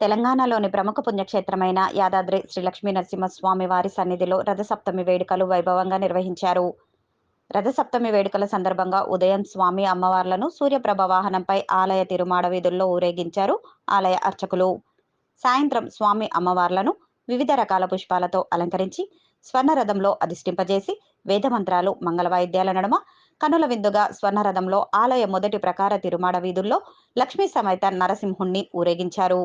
తెలంగాణలోని ప్రముఖ పుణ్యక్షేత్రమైన యాదాద్రి శ్రీ లక్ష్మీ నరసింహస్వామి వారి సన్నిధిలో రథసప్తమి వేడుకలు వైభవంగా నిర్వహించారు. రథసప్తమి వేడుకల సందర్భంగా ఉదయం స్వామి అమ్మవార్లను సూర్యప్రభ వాహనంపై ఆలయ తిరుమాడ వీధుల్లో ఊరేగించారు ఆలయ అర్చకులు. సాయంత్రం స్వామి అమ్మవార్లను వివిధ రకాల పుష్పాలతో అలంకరించి స్వర్ణరథంలో అధిష్టింపజేసి వేదమంత్రాలు మంగళ వాయిద్యాల నడుమ కనుల విందుగా స్వర్ణరథంలో ఆలయ మొదటి ప్రకార తిరుమాడ వీధుల్లో లక్ష్మీ సమేత నరసింహుణ్ణి ఊరేగించారు.